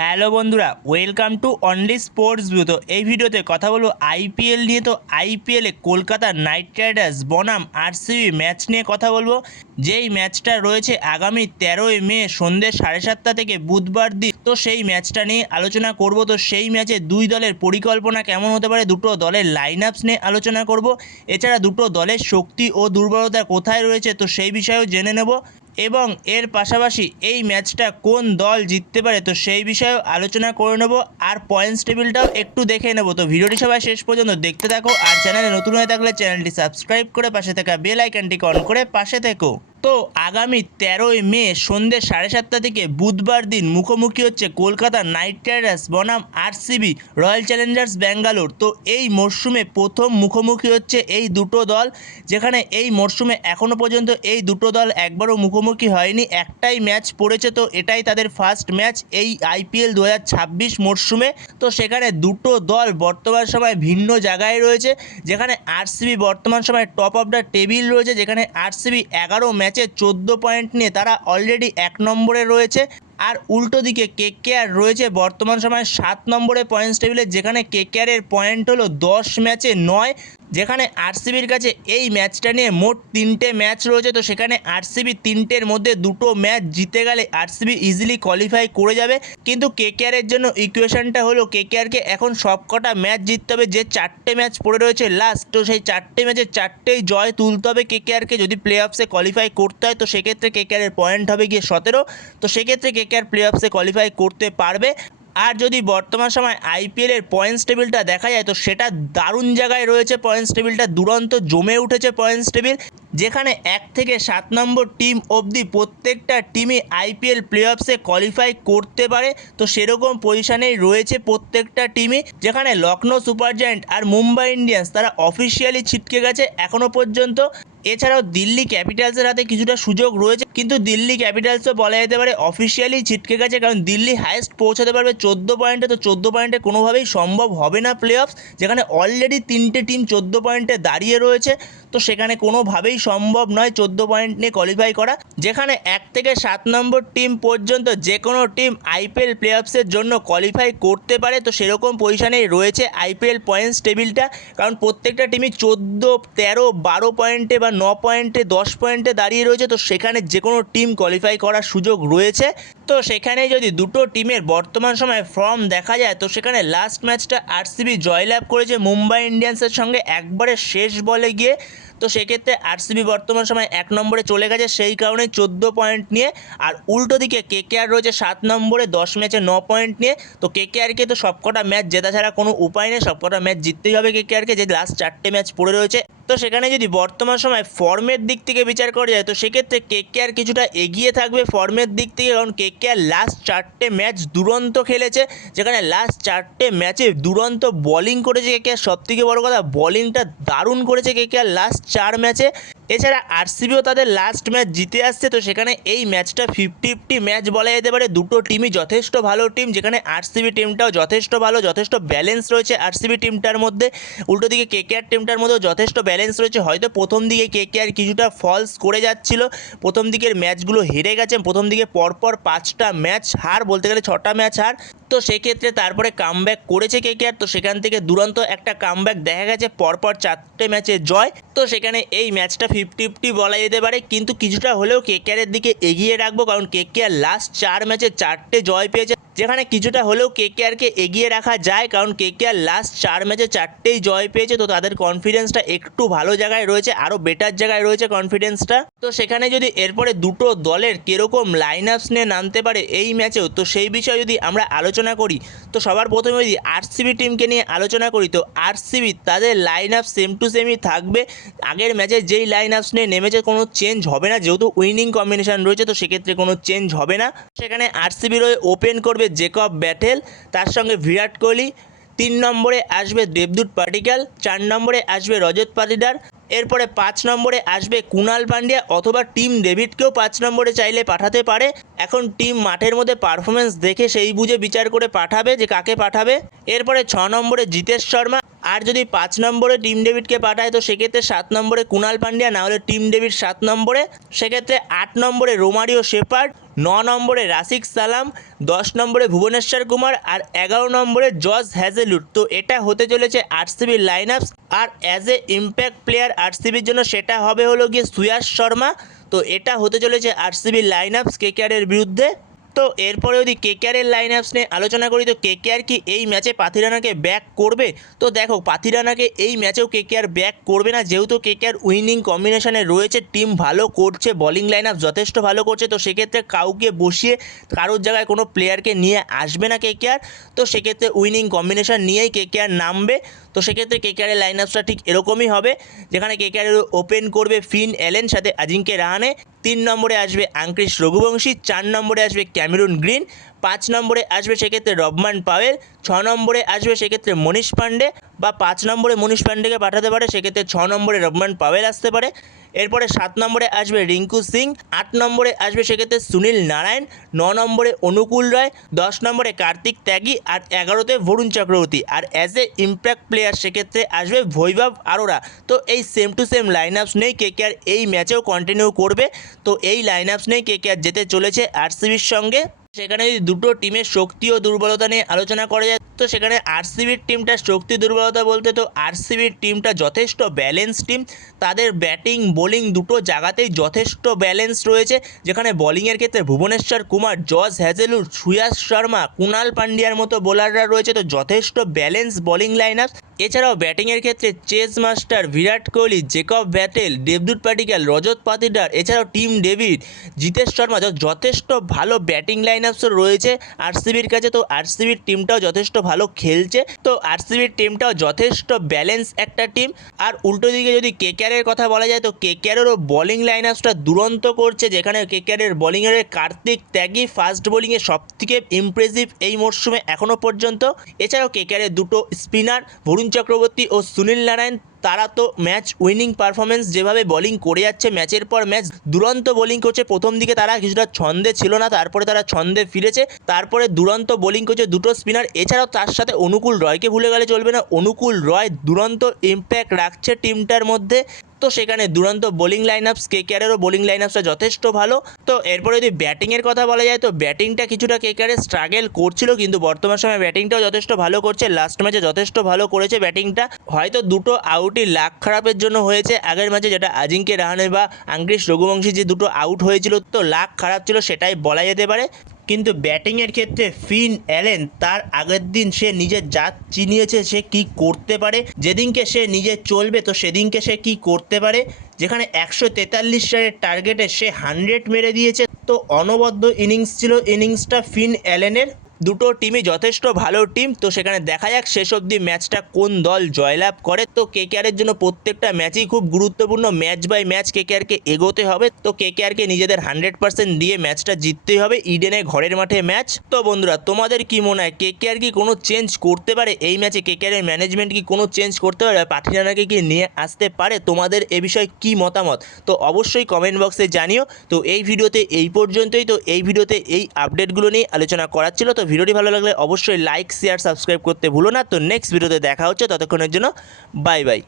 Hello বন্ধুরা, welcome to only sports view. তো এই ভিডিওতে কথা বলবো আইপিএল নিয়ে। তো আইপিএলে কলকাতা নাইট রাইডার্স বনাম আরসিবি ম্যাচ নিয়ে কথা বলবো, যেই ম্যাচটা রয়েছে আগামী 13ই মে সন্ধ্যে 7:30 থেকে বুধবার দিন। তো সেই ম্যাচটা নিয়ে আলোচনা করব। তো সেই ম্যাচে দুই দলের পরিকল্পনা কেমন হতে পারে, দুটো দলের লাইন আপস নিয়ে আলোচনা করব। এছাড়া দুটো দলের শক্তি ও দুর্বলতা কোথায় রয়েছে তো সেই বিষয়েও জেনে নেব, এবং এর পাশাপাশি এই ম্যাচটা কোন দল জিততে পারে তো সেই বিষয়েও আলোচনা করে নেব, আর পয়েন্টস টেবিলটাও একটু দেখে নেব। তো ভিডিওটি সবাই শেষ পর্যন্ত দেখতে থাকো, আর চ্যানেলে নতুন হয়ে থাকলে চ্যানেলটি সাবস্ক্রাইব করে পাশে থাকা বেল আইকনটিকে অন করে পাশে থেকো। তো আগামী 13ই মে সন্ধ্যে 7:30 থেকে বুধবার দিন মুখোমুখি হচ্ছে কলকাতা নাইট রাইডার্স বনাম আরসিবি রয়্যাল চ্যালেঞ্জার্স ব্যাঙ্গালোর। তো এই মরশুমে প্রথম মুখোমুখি হচ্ছে এই দুটো দল, যেখানে এই মরশুমে এখনও পর্যন্ত এই দুটো দল একবারও মুখোমুখি হয়নি, একটাই ম্যাচ পড়েছে। তো এটাই তাদের ফার্স্ট ম্যাচ এই আইপিএল 2026 মরশুমে। তো সেখানে দুটো দল বর্তমান সময় ভিন্ন জায়গায় রয়েছে, যেখানে আরসিবি বর্তমান সময় টপ অফ দ্য টেবিল রয়েছে, যেখানে আরসিবি 11 ম্যাচে 14 পয়েন্ট নিয়ে তারা অলরেডি 1 নম্বরে রয়েছে। আর উল্টো দিকে কেকেআর রয়েছে বর্তমান সময় 7 নম্বরে পয়েন্টস টেবিলে, যেখানে কেকেআরের পয়েন্ট হলো 10 ম্যাচে 9, যেখানে আরসিবির কাছে এই ম্যাচটা নিয়ে মোট 3টে ম্যাচ রয়েছে। তো সেখানে আরসিবি 3টের মধ্যে 2টো ম্যাচ জিতে গেলে আরসিবি ইজিলি কোয়ালিফাই করে যাবে। কিন্তু কেকেআরের জন্য ইকুয়েশনটা হলো কেকেআরকে এখন সবকটা ম্যাচ জিততে হবে, যে 4টে ম্যাচ পড়ে রয়েছে লাস্ট। তো সেই 4টে ম্যাচে 4টেই জয় তুলতে হবে কেকেআরকে যদি প্লে অফসে কোয়ালিফাই করতে হয়। তো সেক্ষেত্রে কেকেআরের পয়েন্ট হবে গিয়ে 17। তো সেক্ষেত্রে কেকেআর প্লে অফসে কোয়ালিফাই করতে পারবে। আর যদি বর্তমান সময় আইপিএলের পয়েন্টস টেবিলটা দেখা যায় তো সেটা দারুণ জায়গায় রয়েছে। পয়েন্টস টেবিলটা দুরন্ত জমে উঠেছে পয়েন্টস টেবিল, যেখানে 1 থেকে 7 নম্বর টিম অবধি প্রত্যেকটা টিমই আইপিএল প্লে অফসে কোয়ালিফাই করতে পারে। তো সেরকম পজিশানেই রয়েছে প্রত্যেকটা টিমই, যেখানে লখনৌ সুপার জায়ান্ট আর মুম্বাই ইন্ডিয়ান্স তারা অফিসিয়ালি ছিটকে গেছে এখনও পর্যন্ত। এছাড়াও দিল্লি ক্যাপিটালসের হাতে কিছুটা সুযোগ রয়েছে, কিন্তু দিল্লি ক্যাপিটালসও বলা যেতে পারে অফিসিয়ালি ছিটকে গেছে, কারণ দিল্লি হাইয়েস্ট পৌঁছাতে পারবে 14 পয়েন্টে। তো 14 পয়েন্টে কোনোভাবেই সম্ভব হবে না প্লে অফস, যেখানে অলরেডি 3টে টিম 14 পয়েন্টে দাঁড়িয়ে রয়েছে। তো সেখানে কোনোভাবেই সম্ভব নয় 14 পয়েন্ট নিয়ে কোয়ালিফাই করা, যেখানে 1 থেকে 7 নম্বর টিম পর্যন্ত যে কোনো টিম আইপিএল প্লে অফসের জন্য কোয়ালিফাই করতে পারে। তো সেরকম পজিশনেই রয়েছে আইপিএল পয়েন্টস টেবিলটা, কারণ প্রত্যেকটা টিমই 14, 13, 12 পয়েন্টে বা 9 পয়েন্টে 10 পয়েন্টে দাঁড়িয়ে রয়েছে। তো সেখানে যে কোনো টিম কোয়ালিফাই করার সুযোগ রয়েছে। তো সেখানে যদি দুটো টিমের বর্তমান সময় ফর্ম দেখা যায় তো সেখানে লাস্ট ম্যাচটা আরসিবি জয়লাভ করেছে মুম্বাই ইন্ডিয়ান্সের সঙ্গে একবারে শেষ বলে গিয়ে। তো সেক্ষেত্রে আরসিবি বর্তমান সময় 1 নম্বরে চলে গেছে, সেই কারণে 14 পয়েন্ট নিয়ে। আর উল্টো দিকে কেকেআর রয়েছে 7 নম্বরে 10 ম্যাচে 9 পয়েন্ট নিয়ে। তো কেকেআরকে তো সবকটা ম্যাচ জেতা ছাড়া কোনো উপায় নেই, সবকটা ম্যাচ জিততেই হবে কেকেআরকে, যে লাস্ট 4টে ম্যাচ পড়ে রয়েছে। তো সেখানে যদি বর্তমান সময় ফর্মের দিক থেকে বিচার করা যায় তো সেক্ষেত্রে কেকেআর কিছুটা এগিয়ে থাকবে ফর্মের দিক থেকে, কারণ কেকেআর লাস্ট 4টে ম্যাচ দুরন্ত খেলেছে, যেখানে লাস্ট 4টে ম্যাচে দুরন্ত বোলিং করেছে কেকেআর। সবথেকে বড় কথা, বোলিংটা দারুণ করেছে কেকেআর লাস্ট 4 ম্যাচে। এছাড়া আরসিবিও তাদের লাস্ট ম্যাচ জিতে আসছে। তো সেখানে এই ম্যাচটা 50-50 ম্যাচ বলা যেতে পারে। দুটো টিমই যথেষ্ট ভালো টিম, যেখানে আরসিবি টিমটাও যথেষ্ট ভালো, যথেষ্ট ব্যালেন্স রয়েছে আরসিবি টিমটার মধ্যে। উল্টো দিকে কেকেআর টিমটার মধ্যেও যথেষ্ট ব্যালেন্স রয়েছে। হয়তো প্রথম দিকে কেকেআর কিছুটা ফলস করে যাচ্ছিল, প্রথম দিকের ম্যাচগুলো হেরে গেছে, প্রথম দিকে পরপর 5টা ম্যাচ হার, বলতে গেলে 6টা ম্যাচ হার। তো সেক্ষেত্রে তারপরে কামব্যাক করেছে কেকেআর। তো সেখান থেকে দুরন্ত একটা কামব্যাক দেখা গেছে, পরপর 4টে ম্যাচে জয়। তো সেখানে এই ম্যাচটা 50-50 বলা যেতে পারে, কিন্তু কিছুটা হলেও কেকেআরের দিকে এগিয়ে রাখবো, কারণ কেকেআর লাস্ট 4 ম্যাচে 4টে জয় পেয়েছে, যেখানে কিছুটা হলেও কেকেআরকে এগিয়ে রাখা যায়, কারণ কেকেআর লাস্ট 4 ম্যাচে 4টেই জয় পেয়েছে। তো তাদের কনফিডেন্সটা একটু ভালো জায়গায় রয়েছে, আরও বেটার জায়গায় রয়েছে কনফিডেন্সটা। তো সেখানে যদি এরপরে দুটো দলের কীরকম লাইন আপস নিয়ে নামতে পারে এই ম্যাচেও, তো সেই বিষয়ে যদি আমরা আলোচনা করি তো সবার প্রথমে যদি আরসিবি টিমকে নিয়ে আলোচনা করি তো আরসিবি তাদের লাইন আপ সেম টু সেমই থাকবে। আগের ম্যাচে যেই লাইন আপস নিয়ে নেমেছে কোনো চেঞ্জ হবে না, যেহেতু উইনিং কম্বিনেশন রয়েছে তো সেক্ষেত্রে কোনো চেঞ্জ হবে না। সেখানে আরসিবির হয়ে ওপেন করবে জেকব ব্যাটেল, তার সঙ্গে বিরাট কোহলি। 3 নম্বরে আসবে দেবদূত পাডিক্কাল, 4 নম্বরে আসবে রজত পাটিদার, এরপরে 5 নম্বরে আসবে কুণাল পান্ডিয়া, অথবা টিম ডেভিডকেও 5 নম্বরে চাইলে পাঠাতে পারে। এখন টিম মাঠের মধ্যে পারফরমেন্স দেখে সেই বুঝে বিচার করে পাঠাবে যে কাকে পাঠাবে। এরপরে 6 নম্বরে জিতেশ শর্মা, আর যদি 5 নম্বরে টিম ডেভিডকে পাঠায় তো সেক্ষেত্রে 7 নম্বরে কুণাল পান্ডিয়া, না হলে টিম ডেভিড 7 নম্বরে, সেক্ষেত্রে 8 নম্বরে রোমারিও শেপার্ড, 9 নম্বরে রাশিক সালাম, 10 নম্বরে ভুবনেশ্বর কুমার আর 11 নম্বরে জস হ্যাজেলউড। তো এটা হতে চলেছে আরসিবির লাইন আপস। আর অ্যাজ এ ইম্প্যাক্ট প্লেয়ার আরসিবির জন্য সেটা হবে হলো গিয়ে সুয়াস শর্মা। তো এটা হতে চলেছে আরসিবির লাইন আপস কেকেআরের বিরুদ্ধে। তো এরপরে যদি কেকেআরের লাইন আপস নিয়ে আলোচনা করি তো কেকেআর কি এই ম্যাচে পাথিরানাকে ব্যাক করবে? তো দেখো, পাথিরানাকে এই ম্যাচেও কেকেআর ব্যাক করবে না, যেহেতু কেকেআর উইনিং কম্বিনেশনে রয়েছে, টিম ভালো করছে, বোলিং লাইন আপ যথেষ্ট ভালো করছে। তো সেক্ষেত্রে কাউকে বসিয়ে কারোর জায়গায় কোনো প্লেয়ারকে নিয়ে আসবে না কেকেআর। তো সেক্ষেত্রে উইনিং কম্বিনেশন নিয়েই কেকেআর নামবে। তো সেক্ষেত্রে কেকেআরের লাইন আপসটা ঠিক এরকমই হবে, যেখানে কেকেআর ওপেন করবে ফিন অ্যালেন সাথে আজিঙ্কে রাহানে, 3 নম্বরে আসবে আঙ্ক্রিশ রঘুবংশী, 4 নম্বরে আসবে ক্যামেরুন গ্রিন, 5 নম্বরে আসবে সেক্ষেত্রে রবমান পাওয়েল, 6 নম্বরে আসবে সেক্ষেত্রে মনীষ পান্ডে, বা 5 নম্বরে মনীষ পান্ডেকে পাঠাতে পারে, সেক্ষেত্রে 6 নম্বরে রবমান পাওয়েল আসতে পারে। এরপরে 7 নম্বরে আসবে রিঙ্কু সিং, 8 নম্বরে আসবে সেক্ষেত্রে সুনীল নারায়ণ, 9 নম্বরে অনুকূল রয়, 10 নম্বরে কার্তিক ত্যাগী আর 11তে বরুণ চক্রবর্তী। আর অ্যাজ এ ইম্প্যাক্ট প্লেয়ার সেক্ষেত্রে আসবে বৈভব আরোরা। তো এই সেম টু সেম লাইন আপস নেই কেকেআর এই ম্যাচেও কন্টিনিউ করবে। তো এই লাইন আপস নেই কেকেআর যেতে চলেছে আরসিবির সঙ্গে। সেখানে যদি দুটো টিমের শক্তি ও দুর্বলতা নিয়ে আলোচনা করা যায় তো সেখানে আরসিবির টিমটার শক্তি দুর্বলতা বলতে তো আরসিবির টিমটা যথেষ্ট ব্যালেন্স টিম। তাদের ব্যাটিং বোলিং দুটো জায়গাতেই যথেষ্ট ব্যালেন্স রয়েছে, যেখানে বোলিংয়ের ক্ষেত্রে ভুবনেশ্বর কুমার, জস হ্যাজেলউড, সুয়াস শর্মা, কুণাল পান্ডিয়ার মতো বোলাররা রয়েছে। তো যথেষ্ট ব্যালেন্স বোলিং লাইন আপ। এছাড়াও ব্যাটিংয়ের ক্ষেত্রে chess master Virat Kohli, Jacob battle, দেবদূত পাটিকাল, রজত পাতিদার, এছাড়াও টিম ডেভিড, জিতেশ শর্মা, যথেষ্ট ভালো ব্যাটিং লাইন আপসও রয়েছে আরসিবির কাছে। তো আরসিবির টিমটাও যথেষ্ট ভালো খেলছে। তো আরসিবির টিমটাও যথেষ্ট ব্যালেন্স একটা টিম। আর উল্টো দিকে যদি কেকেআরের কথা বলা যায় তো কেকেআরেরও বোলিং লাইন আপসটা দুরন্ত করছে, যেখানে কেকেআরের বোলিংয়ের কার্তিক ত্যাগী ফাস্ট বোলিংয়ে সবথেকে ইমপ্রেসিভ এই মরশুমে এখনও পর্যন্ত। এছাড়াও কেকেআরের দুটো স্পিনার বরুণ চক্রবর্তী ও সুনীল নারায়ণ, তারা তো ম্যাচ উইনিং পারফরমেন্স যেভাবে বোলিং করে যাচ্ছে ম্যাচের পর ম্যাচ, দুরন্ত বোলিং করছে। প্রথম দিকে তারা কিছুটা ছন্দে ছিল না, তারপরে তারা ছন্দে ফিরেছে, তারপরে দুরন্ত বোলিং করছে দুটো স্পিনার। এছাড়াও তার সাথে অনুকূল রয়কে ভুলে গেলে চলবে না, অনুকূল রয় দুরন্ত ইম্প্যাক্ট রাখছে টিমটার মধ্যে। তো সেখানে দুরন্ত বোলিং লাইন আপস, কেকেআরেরও বোলিং লাইন আপসটা যথেষ্ট ভালো। তো এরপরে যদি ব্যাটিংয়ের কথা বলা যায় তো ব্যাটিংটা কিছুটা কেকেআরের স্ট্রাগল করছিল, কিন্তু বর্তমান সময়ে ব্যাটিংটাও যথেষ্ট ভালো করছে। লাস্ট ম্যাচে যথেষ্ট ভালো করেছে ব্যাটিংটা, হয়তো দুটো আউটই লাক খারাপের জন্য হয়েছে আগের ম্যাচে, যেটা আজিঙ্কে রাহানে বা আঙ্ক্রিশ রঘুবংশী যে দুটো আউট হয়েছিল তো লাক খারাপ ছিল সেটাই বলা যেতে পারে। কিন্তু ব্যাটিংয়ের ক্ষেত্রে ফিন অ্যালেন তার আগের দিন সে নিজের জাত চিনিয়েছে সে কি করতে পারে, যেদিনকে সে নিজে চলবে তো সেদিনকে সে কি করতে পারে। যেখানে 143 রানের টার্গেটে সে 100 মেরে দিয়েছে। তো অনবদ্য ইনিংস ছিল ইনিংসটা ফিন অ্যালেনের। দুটো টিমই যথেষ্ট ভালো টিম। তো সেখানে দেখা যাক শেষ অবধি ম্যাচটা কোন দল জয়লাভ করে। তো কেকেআরের জন্য প্রত্যেকটা ম্যাচই খুব গুরুত্বপূর্ণ, ম্যাচ বাই ম্যাচ কেকেআরকে এগোতে হবে। তো কেকেআরকে নিজেদের 100% দিয়ে ম্যাচটা জিততেই হবে, ইডেনে ঘরের মাঠে ম্যাচ। তো বন্ধুরা, তোমাদের কি মনে হয় কেকেআর কি কোনো চেঞ্জ করতে পারে এই ম্যাচে? কেকেআরের ম্যানেজমেন্ট কি কোনো চেঞ্জ করতে পারে? পাঠিরানাকে কি নিয়ে আসতে পারে? তোমাদের এ বিষয়ে কি মতামত তো অবশ্যই কমেন্ট বক্সে জানিও। তো এই ভিডিওতে এই পর্যন্তই। তো এই ভিডিওতে এই আপডেটগুলো নিয়ে আলোচনা করার ছিল। তো ভিডিওটি ভালো লাগলে অবশ্যই লাইক, শেয়ার, সাবস্ক্রাইব করতে ভুলো না। তো নেক্সট ভিডিওতে দেখা হচ্ছে, ততক্ষণের জন্য বাই বাই।